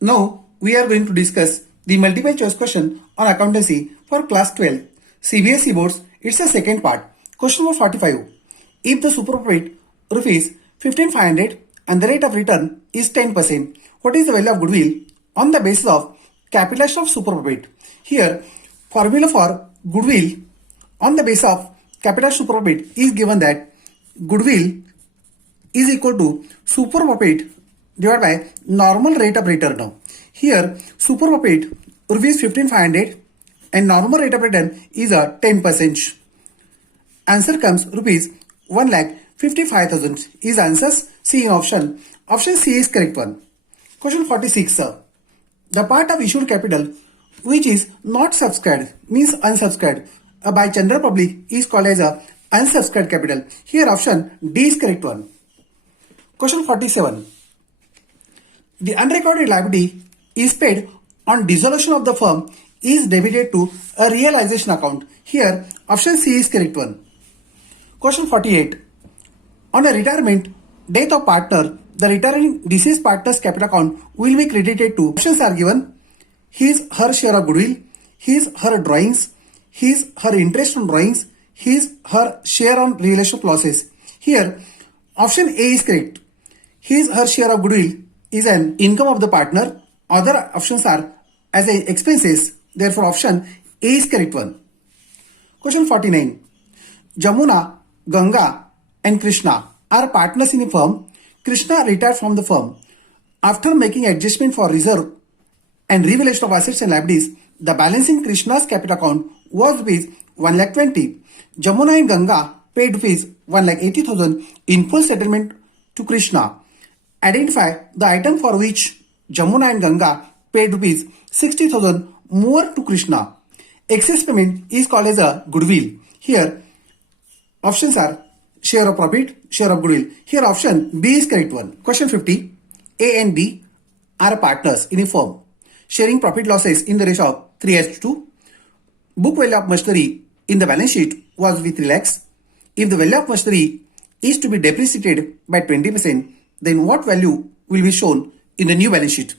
Now we are going to discuss the multiple choice question on accountancy for class 12 CBSE boards. It's the second part. Question number 45. If the super profit rupees 15,500 and the rate of return is 10%, what is the value of goodwill on the basis of capitalization of super profit? Here, formula for goodwill on the basis of capital super profit is given that goodwill is equal to super profit divided by normal rate of return. Now, here super profit rupees 15,500 and normal rate of return is a 10%. Answer comes rupees 1,55,000 is answers C in option. Option C is correct one. Question 46, sir. The part of issued capital which is not subscribed means unsubscribed by general public is called as a unsubscribed capital. Here option D is correct one. Question 47. The unrecorded liability is paid on dissolution of the firm is debited to a realization account. Here option C is correct one. Question 48. On a retirement, death of partner, the retiring deceased partner's capital account will be credited to. Options are given: his her share of goodwill, his her drawings, his her interest on drawings, his her share on realization losses. Here option A is correct. His her share of goodwill is an income of the partner. Other options are as a expenses. Therefore option A is correct one. Question 49. Jamuna, Ganga and Krishna are partners in a firm. Krishna retired from the firm. After making adjustment for reserve and revaluation of assets and liabilities, the balance in Krishna's capital account was rupees 1,20,000. Jamuna and Ganga paid rupees 1,80,000 in full settlement to Krishna. Identify the item for which Jamuna and Ganga paid rupees 60,000 more to Krishna. Excess payment is called as a goodwill. Here options are share of profit, share of goodwill. Here option B is correct one. Question 50. A and B are partners in a firm, sharing profit losses in the ratio of 3:2. Book value of machinery in the balance sheet was with 3 lakhs. If the value of machinery is to be depreciated by 20%, then what value will be shown in the new balance sheet?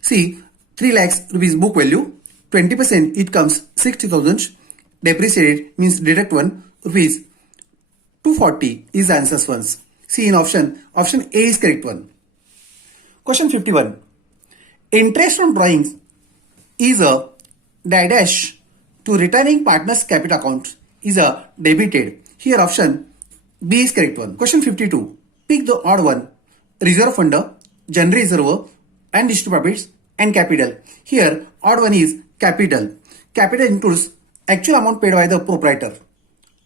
See, 3 lakhs rupees book value, 20% it comes 60,000. Depreciated means deduct 1 rupees 240 is the answers ones. See in option A is correct one. Question 51. Interest on drawings is a dash to retiring partner's capital account is a debited. Here option B is correct one. Question 52. Pick the odd one. Reserve fund, general reserve and distributed profits and capital. Here odd one is capital. Capital includes actual amount paid by the proprietor.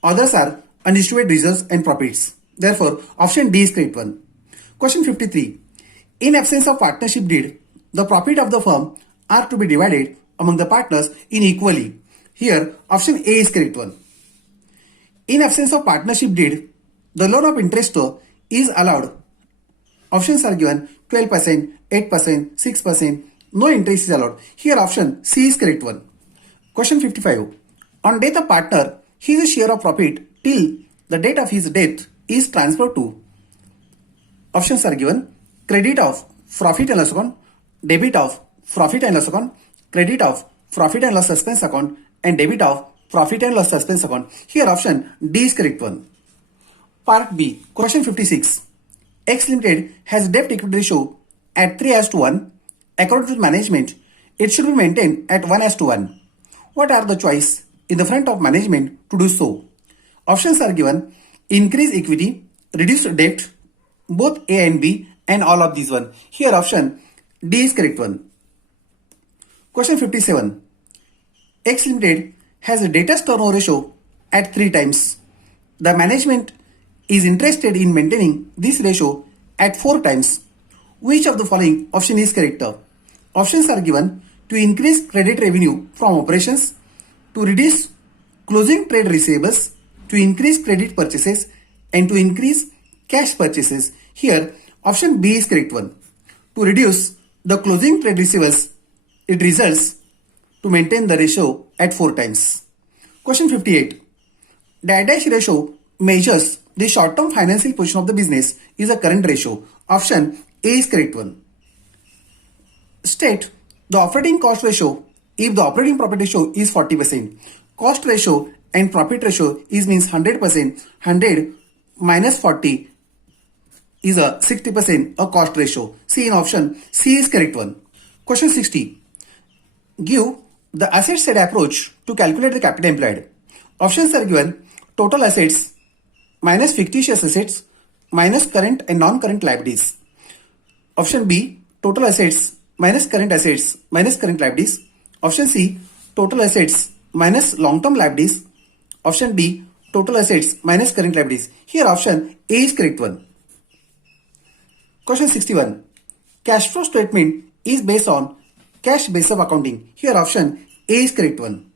Others are undistributed reserves and profits. Therefore, option D is correct one. Question 53. In absence of partnership deed, the profit of the firm are to be divided among the partners equally. Here, option A is correct one. In absence of partnership deed, the loan of interest is allowed. Options are given 12%, 8%, 6%. No interest is allowed. Here, option C is correct one. Question 55. On death of partner, his share of profit till the date of his death is transferred to. Options are given: credit of profit and loss account, debit of profit and loss account, credit of profit and loss expense account, and debit of profit and loss expense account. Here option D is correct one. Part B. Question 56. X Limited has debt equity ratio at 3:1. According to management, it should be maintained at 1:1. What are the choice in the front of management to do so? Options are given: increase equity, reduce debt, both A and B, and all of these one. Here option D is correct one. Question 57. X Limited has a debtors turnover ratio at 3 times. The management is interested in maintaining this ratio at 4 times. Which of the following option is correct? Options are given: to increase credit revenue from operations, to reduce closing trade receivables, to increase credit purchases, and to increase cash purchases. Here option B is correct one. To reduce the closing trade receivables, it results to maintain the ratio at 4 times. Question 58. Dash ratio measures the short-term financial position of the business is a current ratio. Option A is correct one. State the operating cost ratio if the operating profit ratio is 40%. Cost ratio and profit ratio is means 100%. 100 minus 40 is a 60% a cost ratio. See in option C is correct one. Question 60. Give the asset side approach to calculate the capital employed. Options are given: total assets minus fictitious assets minus current and non-current liabilities. Option B, total assets minus current liabilities. Option C, total assets minus long-term liabilities. Option D, total assets minus current liabilities. Here option A is correct one. Question 61. Cash flow statement is based on cash base of accounting. Here option A is correct one.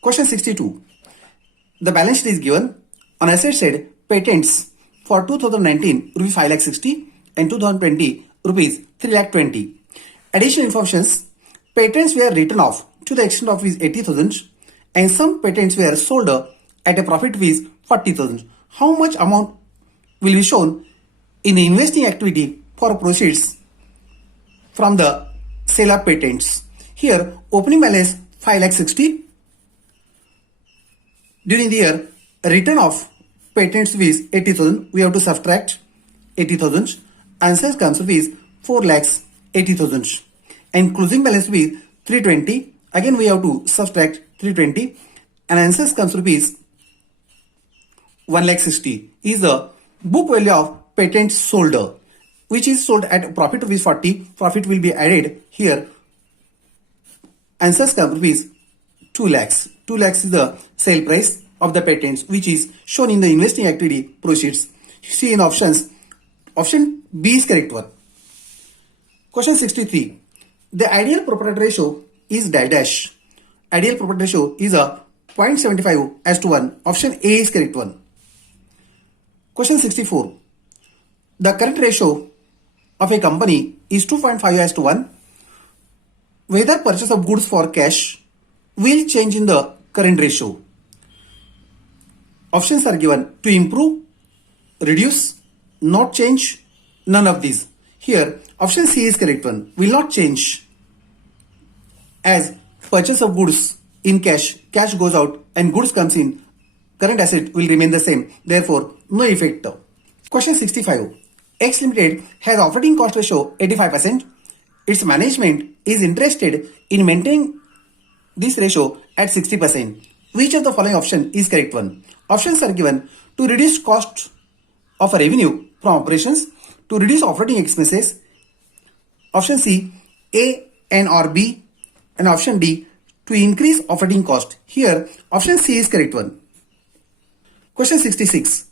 Question 62. The balance sheet is given. On asset side, patents for 2019 rupees 5,60,000 and 2020 rupees 3,20,000. Additional informations: patents were written off to the extent of rupees 80,000 and some patents were sold at a profit rupees 40,000. How much amount will be shown in the investing activity for proceeds from the sale of patents? Here opening balance 5,60,000. During the year, return of patents is 80,000. We have to subtract 80,000. Answer comes with 4,80,000. And closing balance will be 320. Again we have to subtract 320. And answer comes rupees 1,60,000 is the book value of patents sold, which is sold at profit rupees 40. Profit will be added here. Answers come rupees 2 lakhs. 2 lakhs is the sale price of the patents, which is shown in the investing activity proceeds. See in options. Option B is correct one. Question 63. The ideal property ratio is dash. Ideal property ratio is a 0.75:1. Option A is correct one. Question 64. The current ratio of a company is 2.5:1. Whether purchase of goods for cash will change in the current ratio. Options are given: to improve, reduce, not change, none of these. Here option C is correct one. Will not change, as purchase of goods in cash goes out and goods comes in, current asset will remain the same. Therefore no effect. Question 65. X Limited has operating cost ratio 85%. Its management is interested in maintaining this ratio at 60%. Which of the following option is correct one? Options are given: to reduce cost of revenue from operations, to reduce operating expenses. Option C, A and or B, and option D, to increase operating cost. Here option C is correct one. Question 66.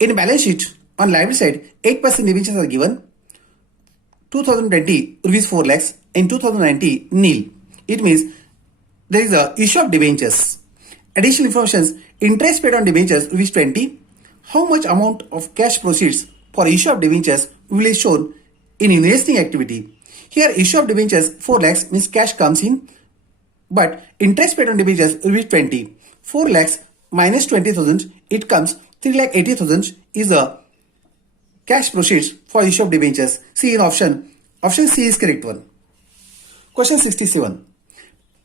In balance sheet, on liability side, 8% debentures are given. 2020 rupees 4 lakhs and 2090 nil. It means there is a issue of debentures. Additional informations: interest paid on debentures rupees 20. How much amount of cash proceeds for issue of debentures will be shown in investing activity. Here issue of debentures 4 lakhs means cash comes in, but interest paid on debentures will be 20. 4 lakhs minus 20,000, it comes 3,80,000 is the cash proceeds for issue of debentures. See in option C is correct one. Question 67.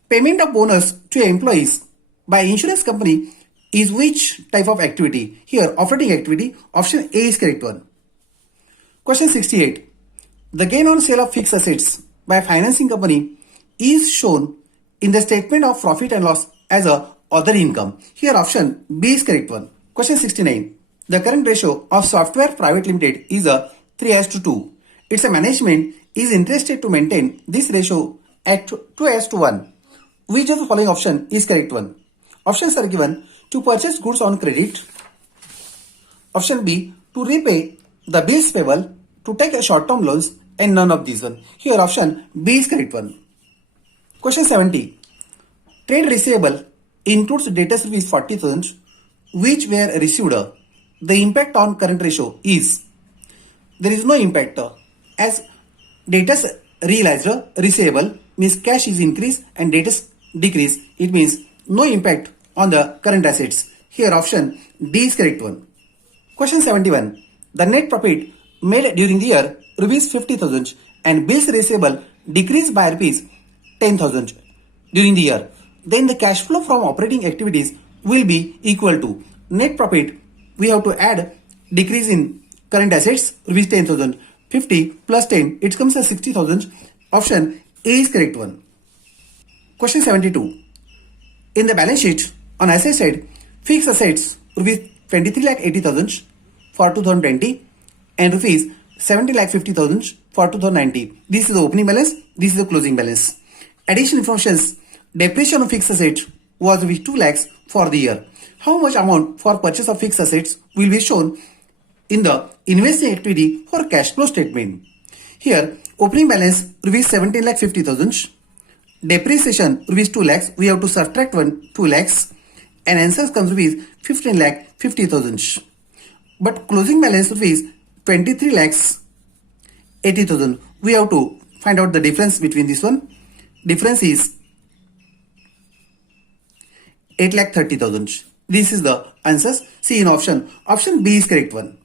Payment of bonus to employees by insurance company is which type of activity? Here operating activity. Option A is correct one. Question 68. The gain on sale of fixed assets by a financing company is shown in the statement of profit and loss as a other income. Here option B is correct one. Question 69. The current ratio of Software Private Limited is a 3:2. Its management is interested to maintain this ratio at 2:1. Which of the following option is correct one? Options are given: to purchase goods on credit. Option B, to repay the bills payable, to take a short-term loans, and none of these one. Here option B is correct one. Question 70. Trade receivable includes debtors rupees 40,000 which were received. The impact on current ratio is: there is no impact, as debtors realized receivable means cash is increased and debtors decrease. It means no impact on the current assets. Here option D is correct one. Question 71. The net profit made during the year rupees 50,000 and bills receivable decreased by rupees 10,000 during the year, then the cash flow from operating activities will be equal to net profit. We have to add decrease in current assets rupees 10,000, 50 plus 10, it comes as 60,000. Option A is correct one. Question 72. In the balance sheet, on asset side, fixed assets rupees 23,80,000 for 2020 and rupees 70,50,000 for 2019. This is the opening balance, this is the closing balance. Additional information, depreciation of fixed assets was rupees 2 lakhs for the year. How much amount for purchase of fixed assets will be shown in the investing activity for cash flow statement. Here, opening balance rupees 17,50,000. Depreciation rupees 2 lakhs. We have to subtract 2 lakhs. And answer comes rupees 15,50,000. But closing balance rupees 23 lakhs 80,000. We have to find out the difference between this one. Difference is 8,30,000. This is the answers. See in option. Option B is correct one.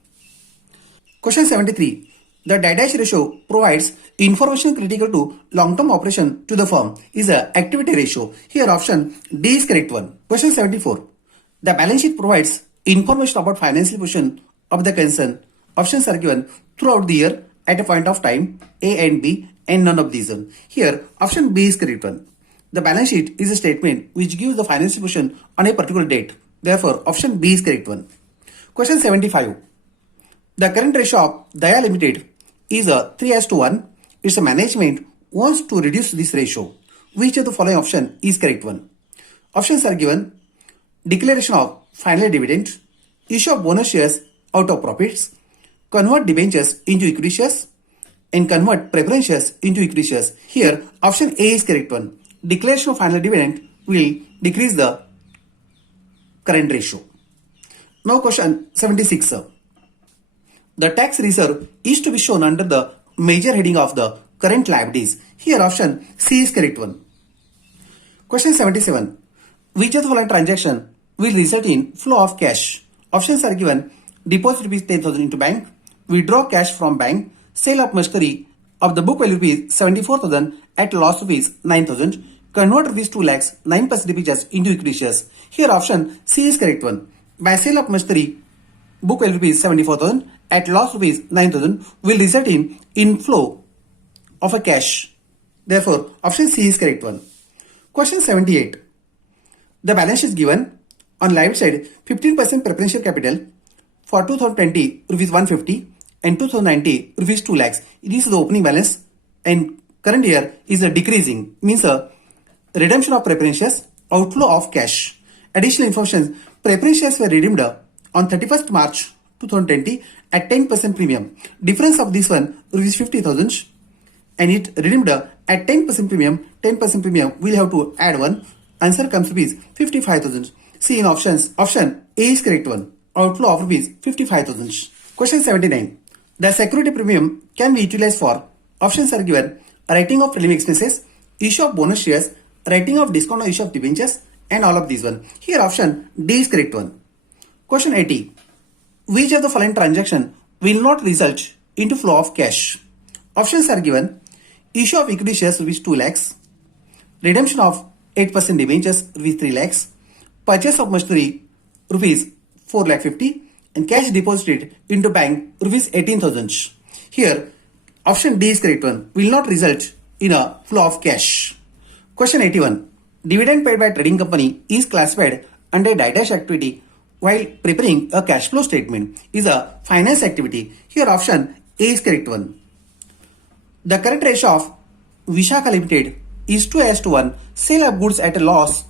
Question 73. The debt ratio provides information critical to long-term operation to the firm is a activity ratio. Here option D is correct one. Question 74. The balance sheet provides information about financial position of the concern. Options are given throughout the year at a point of time A and B and none of these one. Here option B is correct one. The balance sheet is a statement which gives the financial position on a particular date. Therefore option B is correct one. Question 75. The current ratio of Daya Limited is a 3:1. Its management wants to reduce this ratio. Which of the following option is correct one? Options are given. Declaration of final dividend, issue of bonus shares out of profits, convert debentures into equity shares, and convert preference shares into equity shares. Here option A is correct one. Declaration of final dividend will decrease the current ratio. Now question 76. The tax reserve is to be shown under the major heading of the current liabilities. Here option C is correct one. Question 77. Which of the following transaction will result in flow of cash? Options are given. Deposit rupees 10,000 into bank, withdraw cash from bank, sale of machinery of the book value rupees 74,000 at loss rupees 9,000, convert rupees 2 lakhs 9% debentures into equity shares. Here option C is correct one. By sale of machinery, book value rupees 74,000 at loss rupees 9,000 will result in inflow of a cash. Therefore option C is correct one. Question 78. The balance sheet is given. On liability side, 15% preferential capital for 2020 rupees 150 and 2090 rupees 2 lakhs. This is the opening balance and current year is a decreasing, means a redemption of preference shares, outflow of cash. Additional information, preference shares were redeemed on 31st March 2020 at 10% premium. Difference of this one rupees 50,000 and it redeemed at 10% premium. 10% premium we'll have to add one. Answer comes rupees 55,000. See in options. Option A is correct one. Outflow of rupees 55,000. Question 79. The security premium can be utilized for. Options are given. Writing of preliminary expenses, issue of bonus shares, writing of discount or issue of debentures, and all of these one. Here option D is correct one. Question 80. Which of the following transaction will not result into flow of cash? Options are given. Issue of equity shares rupees 2 lakhs, redemption of 8% debentures rupees 3 lakhs, purchase of machinery rupees 4 lakh 50 and cash deposited into bank rupees 18,000. Here option D is correct one. Will not result in a flow of cash. Question 81. Dividend paid by trading company is classified under dash activity while preparing a cash flow statement is a finance activity. Here option A is correct one. The current ratio of Vishakha Limited is 2:1. Sale of goods at a loss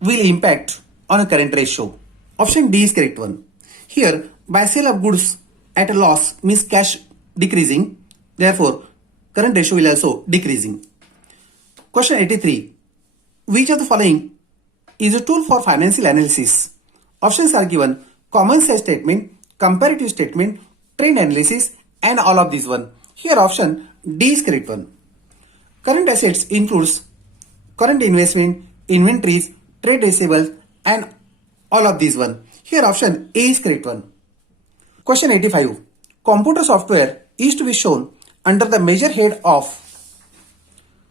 will impact on a current ratio. Option D is correct one. Here by sale of goods at a loss means cash decreasing. Therefore current ratio will also decreasing. Question 83. Which of the following is a tool for financial analysis? Options are given. Common size statement, comparative statement, trend analysis and all of these one. Here option D is correct one. Current assets includes current investment, inventories, trade receivables and all of these one. Here option A is correct one. Question 85. Computer software is to be shown Under the measure head of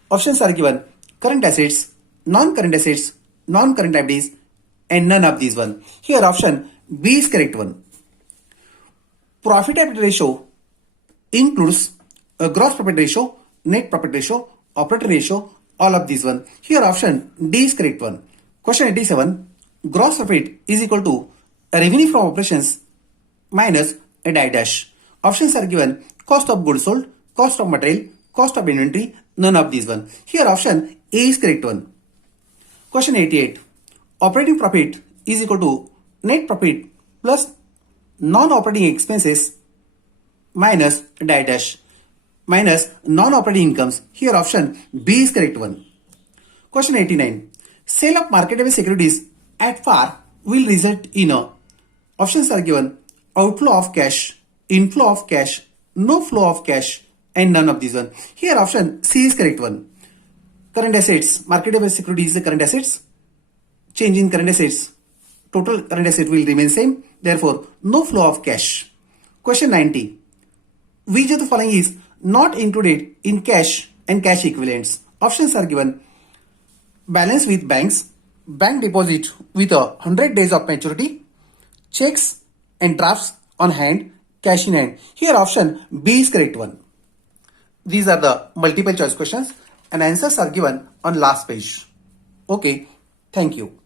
options are given current assets, non-current assets, non-current liabilities, and none of these one. Here option B is correct one. Profitability ratio includes a gross profit ratio, net profit ratio, operating ratio, all of these one. Here option D is correct one. Question 87. Gross profit is equal to revenue from operations minus a dash. Options are given cost of goods sold, cost of material, cost of inventory, none of these one. Here option A is correct one. Question 88. Operating profit is equal to net profit plus non-operating expenses minus dash minus non-operating incomes. Here option B is correct one. Question 89. Sale of marketable securities at par will result in a options are given outflow of cash, inflow of cash, no flow of cash, and none of these one. Here option C is correct one. Current assets, marketable securities is the current assets. Change in current assets, total current asset will remain same. Therefore, no flow of cash. Question 90. Which of the following is not included in cash and cash equivalents? Options are given balance with banks, bank deposit with 100 days of maturity, checks and drafts on hand, cash in hand. Here option B is correct one. These are the multiple choice questions and answers are given on last page. Okay, thank you.